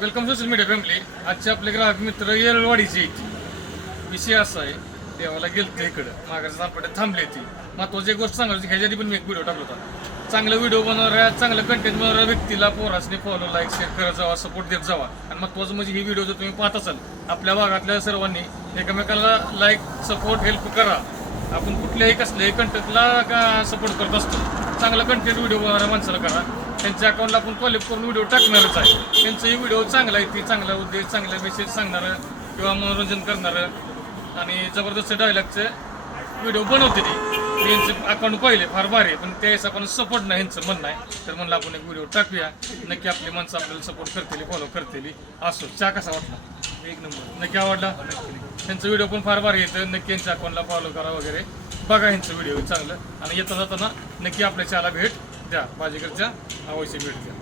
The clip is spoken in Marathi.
Welcome social media family. आजचे आपले ग्राहक मित्र येरळवाडीचे विषय असा आहे, देवाला गेलतो इकडं मागाच्या दारपट्यात थांबले ती. महत्वाची एक गोष्ट सांगायची, ह्याच्या आधी पण मी एक व्हिडिओ टाकला होता. चांगला व्हिडिओ बनवणाऱ्या, चांगलं कंटेंट बनवणाऱ्या व्यक्तीला पोरासने फॉलो, लाईक, शेअर करत जावा, सपोर्ट देत जावा. आणि महत्वाचं म्हणजे ही व्हिडिओ जर तुम्ही पाहत असाल, आपल्या भागातल्या सर्वांनी एकमेकाला लाईक, सपोर्ट, हेल्प करा. आपण कुठल्याही कसल्याही कंटेंटला का सपोर्ट करत असतो. चांगला कंटेंट व्हिडिओ बनवणाऱ्या माणसाला करा. त्यांच्या अकाउंटला आपण कॉलेज करून व्हिडिओ टाकणारच आहे. त्यांचाही व्हिडिओ चांगला आहे, ती चांगला उद्देश, चांगला मेसेज सांगणारं किंवा मनोरंजन करणारं आणि जबरदस्त डायलॉगचं व्हिडिओ बनवते ती. यांचं अकाउंट पहिले फार भारी आहे, पण त्यावेळेस आपण सपोर्ट नाही ह्यांचं म्हणणं आहे. तर म्हणलं आपण एक व्हिडिओ टाकूया, नक्की आपली माणसं आपल्याला सपोर्ट करतील, फॉलो करतील. असो, चहा कसा वाटला? एक नंबर. नक्की आवडला? त्यांचं व्हिडिओ पण फार भारी येतं. नक्की यांच्या अकाउंटला फॉलो करा वगैरे, बघा ह्यांचं व्हिडिओ चांगलं. आणि येता जाताना नक्की आपल्या चहाला भेट द्या, बाजीकरच्या अवश्य भेट द्या.